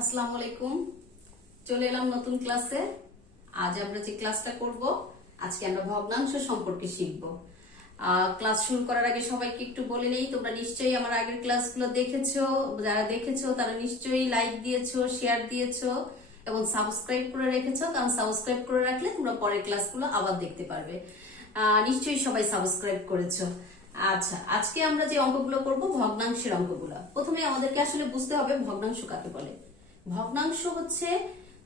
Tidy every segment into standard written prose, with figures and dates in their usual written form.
আসসালামু আলাইকুম। চলে এলাম নতুন ক্লাসে। আজ আমরা যে ক্লাসটা করব, আজকে আমরা ভগ্নাংশ সম্পর্কে শিখব। ক্লাস শুরু করার আগে সবাইকে একটু বলে নেই, তোমরা নিশ্চয়ই আমার আগের ক্লাসগুলো দেখেছো। যারা দেখেছো তারা নিশ্চয়ই লাইক দিয়েছো, শেয়ার দিয়েছো এবং সাবস্ক্রাইব করে রেখেছো, কারণ সাবস্ক্রাইব করে রাখলে তোমরা পরের ক্লাসগুলো আবার দেখতে পারবে। নিশ্চয়ই সবাই সাবস্ক্রাইব করেছো। আচ্ছা, আজকে আমরা যে অঙ্কগুলো করব ভগ্নাংশের অঙ্কগুলো। প্রথমে আমাদেরকে আসলে বুঝতে হবে ভগ্নাংশ কাকে বলে। ভগ্নাংশ হচ্ছে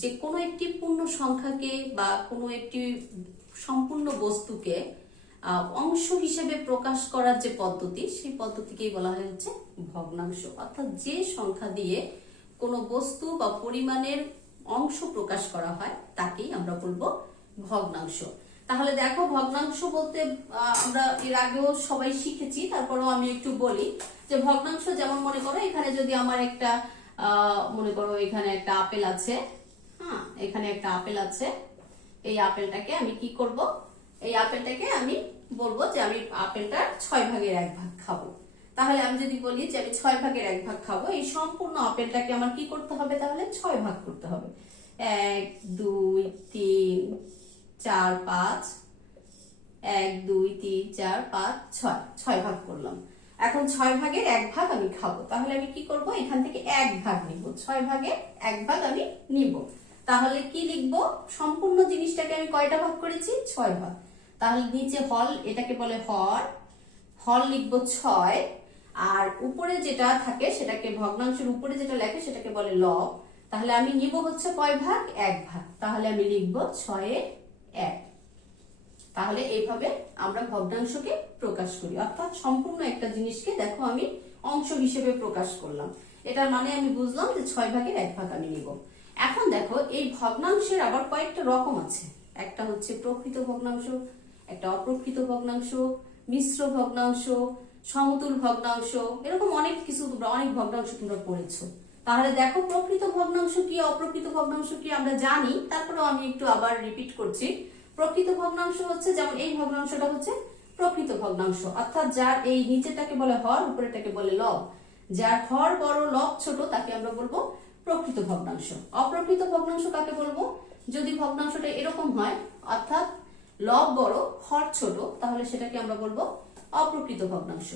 যে কোনো একটি পূর্ণ সংখ্যাকে বা কোনো একটি সম্পূর্ণ বস্তুকে অংশ হিসেবে প্রকাশ করার যে পদ্ধতি, সেই পদ্ধতিকেই বলা হয় হচ্ছে ভগ্নাংশ। অর্থাৎ যে সংখ্যা দিয়ে কোনো বস্তু বা পরিমাণের অংশ প্রকাশ করা হয় তাকেই আমরা বলবো ভগ্নাংশ। তাহলে দেখো, ভগ্নাংশ বলতে আমরা এর আগেও সবাই শিখেছি, তারপরেও আমি একটু বলি যে ভগ্নাংশ যেমন মনে করো এখানে যদি আমার একটা মনে করো এখানে একটা আপেল আছে। হ্যাঁ, এখানে একটা আপেল আছে। এই আপেলটাকে আমি কি করব, এই আপেলটাকে আমি বলবো যে আমি আপেলটার 6 ভাগের 1 ভাগ খাবো। তাহলে আমি যদি বলি যে আমি 6 ভাগের 1 ভাগ খাবো, এই সম্পূর্ণ আপেলটাকে আমার কি করতে হবে, তাহলে 6 ভাগ করতে হবে। 1 2 3 4 5, 1 2 3 4 5 6, 6 ভাগ করলাম। এখন 6 ভাগের 1 ভাগ আমি খাবো, তাহলে আমি কি করব, এখান থেকে 1 ভাগ নিব। 6 ভাগের 1 ভাগ আমি নিব। তাহলে কি লিখবো, সম্পূর্ণ জিনিসটাকে আমি কয়টা ভাগ করেছি, 6 ভাগ। তাহলে নিচে হল, এটাকে বলে হর, হল লিখবো 6। আর উপরে যেটা থাকে সেটাকে, ভগ্নাংশের উপরে যেটা লেখে সেটাকে বলে লব। তাহলে আমি নিব হচ্ছে কয় ভাগ, 1 ভাগ। তাহলে আমি লিখবো 6 এর 1। তাহলে এইভাবে আমরা ভগ্নাংশকে প্রকাশ করি, অর্থাৎ সম্পূর্ণ একটা জিনিসকে দেখো আমি অংশ হিসেবে প্রকাশ করলাম। এটার মানে আমি বুঝলাম যে 6 ভাগের 1 ভাগ আমি নিব। এখন দেখো, এই ভগ্নাংশের আবার কয়েকটা রকম আছে। একটা হচ্ছে প্রকৃত ভগ্নাংশ, একটা অপ্রকৃত ভগ্নাংশ, মিশ্র ভগ্নাংশ, সমতুল ভগ্নাংশ, এরকম অনেক কিছু তোমরা, অনেক ভগ্নাংশ তোমরা পড়েছো। তাহলে দেখো, প্রকৃত ভগ্নাংশ কি, অপ্রকৃত ভগ্নাংশ কি আমরা জানি, তারপরেও আমি একটু আবার রিপিট করছি। প্রকৃত ভগ্নাংশ হচ্ছে, যেমন এই ভগ্নাংশটা হচ্ছে প্রকৃত ভগ্নাংশ, অর্থাৎ যার এই নিচেটাকে বলে হর, উপরেটাকে বলে লব। যার হর বড় লব ছোট তাকে আমরা বলবো প্রকৃত ভগ্নাংশ। অপ্রকৃত ভগ্নাংশ কাকে বলবো, যদি ভগ্নাংশটা এরকম হয়, অর্থাৎ লব বড় হর ছোট, তাহলে সেটাকে আমরা বলবো অপ্রকৃত ভগ্নাংশ।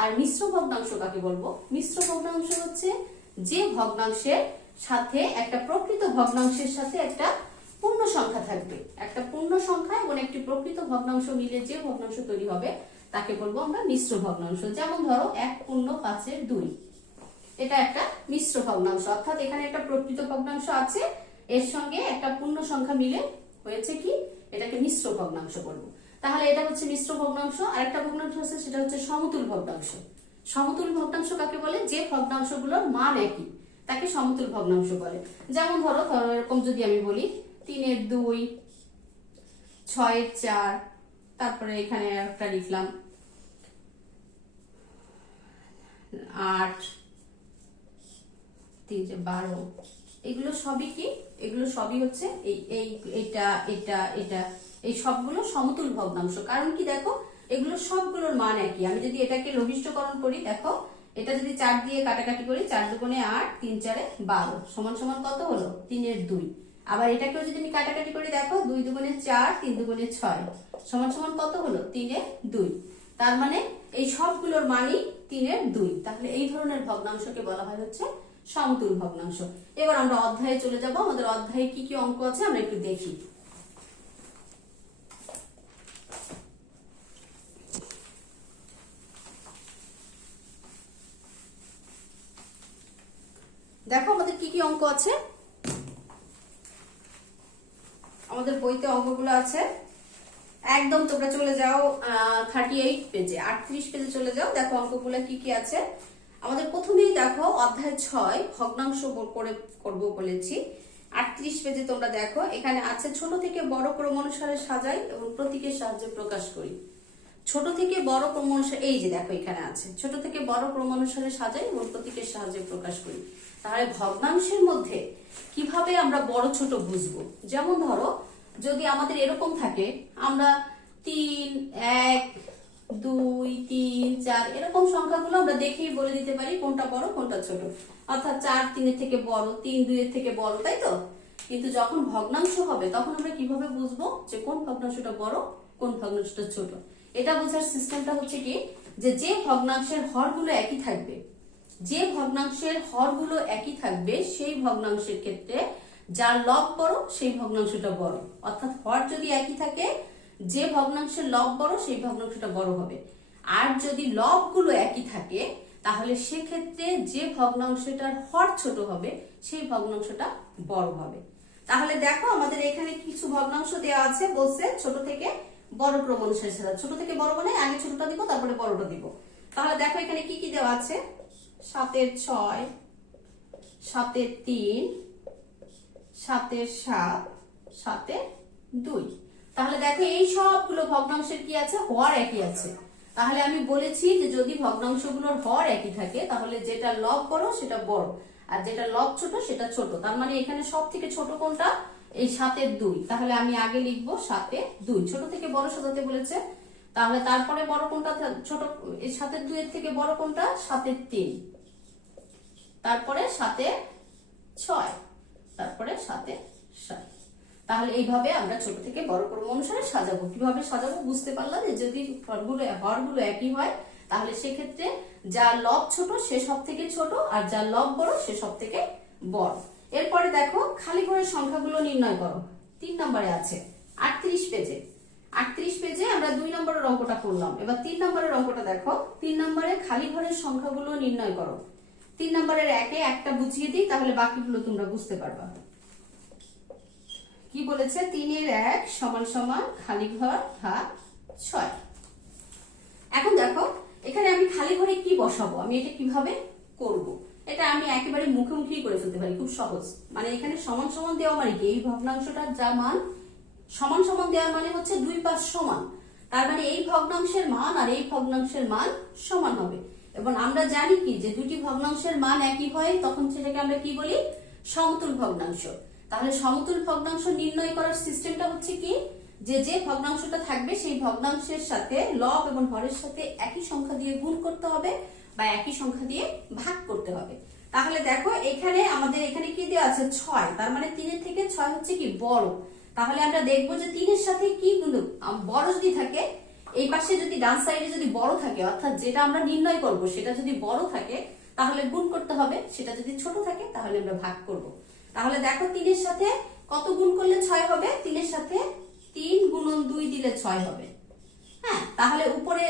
আর মিশ্র ভগ্নাংশ কাকে বলবো, মিশ্র ভগ্নাংশ হচ্ছে যে ভগ্নাংশের সাথে একটা প্রকৃত ভগ্নাংশের সাথে একটা পূর্ণ সংখ্যা থাকবে। একটা পূর্ণ সংখ্যা এবং একটি প্রকৃত ভগ্নাংশ মিলে যে ভগ্নাংশ তৈরি হবে তাকে বলবো আমরা মিশ্র ভগ্নাংশ। যেমন ধরো 1 পূর্ণ 5-এর 2, এটা একটা মিশ্র ভগ্নাংশ, অর্থাৎ এখানে একটা প্রকৃত ভগ্নাংশ আছে, এর সঙ্গে একটা পূর্ণ সংখ্যা মিলে হয়েছে কি, এটাকে মিশ্র ভগ্নাংশ বলবো। তাহলে এটা হচ্ছে মিশ্র ভগ্নাংশ। আরেকটা ভগ্নাংশ আছে, সেটা হচ্ছে সমতুল ভগ্নাংশ। সমতুল ভগ্নাংশ কাকে বলে, যে ভগ্নাংশগুলোর মান একই তাকে সমতুল ভগ্নাংশ বলে। যেমন ধরো এরকম যদি আমি বলি 3-এর 2, 6-এর 4, তারপরে এখানে একটা লিখলাম 8 3 12, এগুলো সবই কি, এগুলো সবই হচ্ছে এইটা এটা এটা, এই সবগুলো সমতুল ভগ্নাংশ। কারণ কি, দেখো এগুলো সবগুলোর মান একই। আমি যদি এটাকে লঘিষ্ঠকরণ করি, দেখো এটা যদি 4 দিয়ে কাটাকাটি করি, 4 দুগুণে 8, 3 4-এ 12, সমান সমান কত হলো, 3-এর 2। আবার এটাকেও যদি আমি কাটাকাটি করি, দেখো 2 দুগুণে 4, 3 দুগুণে 6, সমান সমান কত হলো, 3-এর 2। তার মানে এই সবগুলোর মানই 3-এর 2। তাহলে এই ধরনের ভগ্নাংশকে বলা হয় হচ্ছে সমতুল ভগ্নাংশ। এবার আমরা অধ্যায়ে চলে যাব। আমাদের অধ্যায়ে কি কি অঙ্ক আছে আমরা একটু দেখি। দেখো আমাদের কি কি অঙ্ক আছে। আমাদের বইতে অঙ্কগুলো আছে, একদম তোমরা চলে যাও 38 পেজে, 38 পেজে চলে যাও। দেখো অঙ্কগুলো কি কি আছে। আমাদের প্রথমেই দেখো অধ্যায় 6 ভগ্নাংশ করে করব বলেছি। 38 পেজে তোমরা দেখো, এখানে আছে ছোট থেকে বড় ক্রম অনুসারে সাজাই এবং প্রতীকের সাহায্যে প্রকাশ করি। ছোট থেকে বড় ক্রম অনুসারে, এই যে দেখো এখানে আছে, ছোট থেকে বড় ক্রম অনুসারে সাজাই এবং প্রতীকের সাহায্যে প্রকাশ করি। তাহলে ভগ্নাংশের মধ্যে কিভাবে আমরা বড় ছোট বুঝবো। যেমন ধরো যদি আমাদের এরকম থাকে, আমরা 3 1 2 3 4 এরকম সংখ্যাগুলো আমরা দেখেই বলে দিতে পারি কোনটা বড় কোনটা ছোট। অর্থাৎ 4 3 এর থেকে বড়, 3 2 এর থেকে বড়, তাই তো? কিন্তু যখন ভগ্নাংশ হবে তখন আমরা কিভাবে বুঝবো যে কোন ভগ্নাংশটা বড় কোন ভগ্নাংশটা ছোট? এটা বোঝার সিস্টেমটা হচ্ছে কি, যে ভগ্নাংশের হরগুলো একই থাকবে, যে ভগ্নাংশের হরগুলো একই থাকবে সেই ভগ্নাংশের ক্ষেত্রে যার লব বড় সেই ভগ্নাংশটা বড়। অর্থাৎ হর যদি একই থাকে, যে ভগ্নাংশের লব বড় সেই ভগ্নাংশটা বড় হবে। আর যদি লবগুলো একই থাকে তাহলে সেক্ষেত্রে যে ভগ্নাংশটার হর ছোট হবে সেই ভগ্নাংশটা বড় হবে। তাহলে দেখো আমাদের এখানে কিছু ভগ্নাংশ দেওয়া আছে, বলছে ছোট থেকে বড় ক্রম অনুসারে সাজাও। ছোট থেকে বড় মানে আগে ছোটটা দিব তারপরে বড়টা দিব। তাহলে দেখো এখানে কি কি দেওয়া আছে, 7 এর 6, 7 এর 3, 7 এর 7, 7 এর 2। তাহলে দেখো এই সবগুলো ভগ্নাংশের কি আছে, হর একই আছে। তাহলে আমি বলেছি যে যদি ভগ্নাংশগুলোর হর একই থাকে তাহলে যেটা লব বড় সেটা বড় আর যেটা লব ছোট সেটা ছোট। তার মানে এখানে সব থেকে ছোট কোনটা, এই 7 এর 2। তাহলে আমি আগে লিখবো 7 এর 2, ছোট থেকে বড় সাজাতে বলেছে। তাহলে তারপরে বড় কোনটা, ছোট এই 7 এর 2 এর থেকে বড় কোনটা, 7 এর 3, তারপরে 7 এর 6, তারপরে 7 এর 7। তাহলে এইভাবে আমরা ছোট থেকে বড় ক্রম অনুসারে সাজাবো। কিভাবে সাজাবো বুঝতে পারলাম, যে যদি হরগুলো একই হয় তাহলে সেক্ষেত্রে যার লব ছোট সে সব থেকে ছোট আর যার লব বড় সে সব থেকে বড়। এরপরে দেখো খালি ঘরের সংখ্যাগুলো নির্ণয় করো। 3 নম্বরে আছে 38 পেজে। 38 পেজে আমরা 2 নম্বরের অঙ্কটা করলাম। এবার 3 নম্বরের অঙ্কটা দেখো। 3 নম্বরে খালি ঘরের সংখ্যাগুলো নির্ণয় করো। 3 নম্বরের একে একটা বুঝিয়ে দিই, তাহলে বাকিগুলো তোমরা বুঝতে পারবা। কি বলেছে, 3 এর 1 সমান সমান খালি ঘর ভাগ 6। এখন দেখো এখানে আমি খালি ঘরে কি বসাবো, আমি এটা কিভাবে করব? এটা আমি একেবারে মুখোমুখি করে ফেলতে পারি, খুব সহজ। মানে এখানে সমান সমান দেওয়া মানে কি, এই ভগ্নাংশটার যা মান সমান সমান দেওয়ার মানে হচ্ছে 2 পাশ সমান। তার মানে এই ভগ্নাংশের মান আর এই ভগ্নাংশের মান সমান হবে। এবং আমরা জানি কি যে দুটি ভগ্নাংশের মান একই হয় তখন সেটাকে আমরা কি বলি, সমতুল ভগ্নাংশ। তাহলে সমতুল ভগ্নাংশ নির্ণয় করার সিস্টেমটা হচ্ছে কি, যে ভগ্নাংশটা থাকবে সেই ভগ্নাংশের সাথে লব এবং হরের সাথে একই সংখ্যা দিয়ে গুণ করতে হবে বা একই সংখ্যা দিয়ে ভাগ করতে হবে। তাহলে দেখো এখানে আমাদের এখানে কি দেওয়া আছে, 6। তার মানে 3 এর থেকে 6 হচ্ছে কি বড়। তাহলে আমরা দেখবো যে 3 এর সাথে কি গুণ, বড় যদি থাকে, এই পাশে যদি ডান সাইডে যদি বড় থাকে, অর্থাৎ যেটা আমরা নির্ণয় করব সেটা যদি বড় থাকে তাহলে গুণ করতে হবে, সেটা যদি ছোট থাকে তাহলে আমরা ভাগ করব। তাহলে দেখো 3 এর সাথে কত গুণ করলে 6 হবে, 3 এর সাথে 3 গুণন 2 দিলে 6 হবে। হ্যাঁ, তাহলে উপরে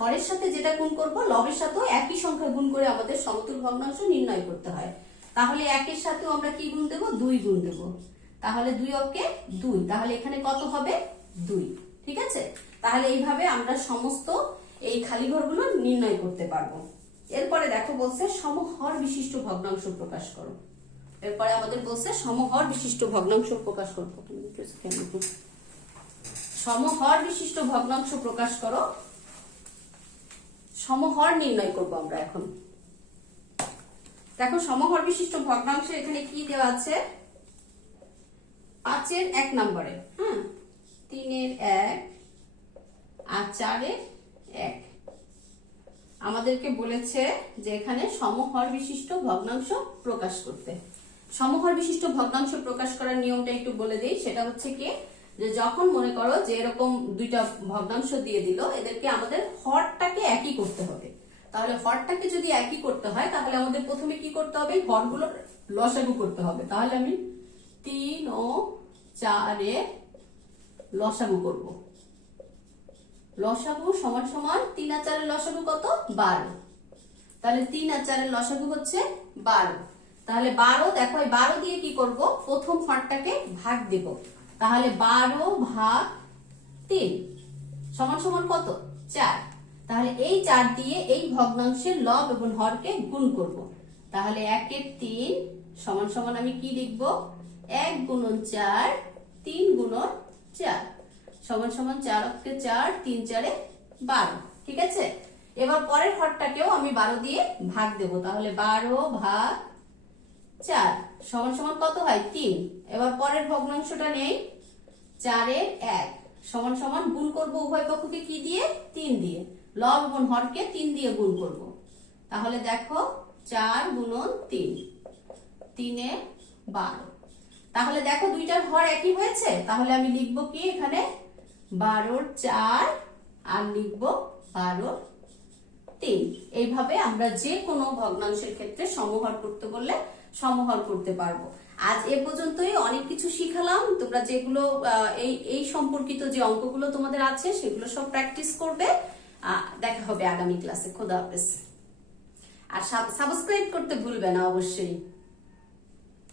হরের সাথে যেটা গুণ করব লবের সাথেও একই সংখ্যা গুণ করে আমাদের সমতুল ভগ্নাংশ নির্ণয় করতে হয়। তাহলে 1 এর সাথেও আমরা কি গুণ দেব, 2 গুণ দেব। তাহলে 2 অঙ্কে 2, তাহলে এখানে কত হবে, 2। ঠিক আছে, তাহলে এইভাবে আমরা সমস্ত এই খালি ঘরগুলো নির্ণয় করতে পারবো। এরপরে দেখো বলছে সমহর বিশিষ্ট ভগ্নাংশ প্রকাশ করো। এরপরে আমাদের বলছে সমহর বিশিষ্ট ভগ্নাংশ প্রকাশ করো। সমহর বিশিষ্ট ভগ্নাংশ প্রকাশ করো। সমহর নির্ণয় করব আমরা এখন। দেখো সমহর বিশিষ্ট ভগ্নাংশ এখানে কি দেওয়া আছে, 5 এর 1 নম্বরে, হ্যাঁ, 3 এর 1 আর 4 এর 1 আমাদেরকে বলেছে যে এখানে সমহর বিশিষ্ট ভগ্নাংশ প্রকাশ করতে। সমহর বিশিষ্ট ভগ্নাংশ প্রকাশ করার নিয়মটা একটু বলে দেই। সেটা হচ্ছে কি, যে যখন মনে করো যে এরকম দুইটা ভগ্নাংশ দিয়ে দিল, এদেরকে আমাদের হরটাকে একই করতে হবে। তাহলে হরটাকে যদি একই করতে হয় তাহলে আমাদের প্রথমে কি করতে হবে, হরগুলো লসাগু করতে হবে। তাহলে আমি 3 ও 4 এর লসাগু করব। লসাগু সমান সমান 3 আর 4 এর লসাগু কত, 12। তাহলে 3 আর 4 এর লসাগু হচ্ছে 12। তাহলে 12, দেখো এই 12 দিয়ে কি করব, প্রথম হরটাকে ভাগ দেব। তাহলে 12 ভাগ 3 সমান সমান কত, 4। তাহলে এই 4 দিয়ে এই ভগ্নাংশের লব এবং হরকে গুণ করব। তাহলে 1 এর 3 সমান সমান আমি কি লিখব, 1 গুণন 4, 3 গুণন 4 সমান সমান 4 অক্ষে 4, 3 4 এ 12। ঠিক আছে, এবার পরের হরটাকেও আমি 12 দিয়ে ভাগ দেব। তাহলে 12 ভাগ 4 সমান সমান কত হয়, 3। এবার পরের ভগ্নাংশটা নেই, 4 এর 1 সমান সমান গুণ করব উভয় পক্ষকে কি দিয়ে 3 দিয়ে লব গুণ হরকে 3 দিয়ে গুণ করব তাহলে দেখো 4 গুণন 3 3 এ 12 তাহলে দেখো দুইটার হর একই হয়েছে তাহলে আমি লিখব কি এখানে 12 4 আর লিখব 12 3 এইভাবে আমরা যে কোনো ভগ্নাংশের ক্ষেত্রে সমহর করতে বললে সমহর করতে পারবো আজ এ পর্যন্তই অনেক কিছু শিখালাম তোমরা যেগুলো এই সম্পর্কিত যে অঙ্কগুলো তোমাদের আছে সেগুলো সব প্র্যাকটিস করবে দেখা হবে আগামী ক্লাসে খোদা হাফেজ আর সাবস্ক্রাইব করতে ভুলবে না অবশ্যই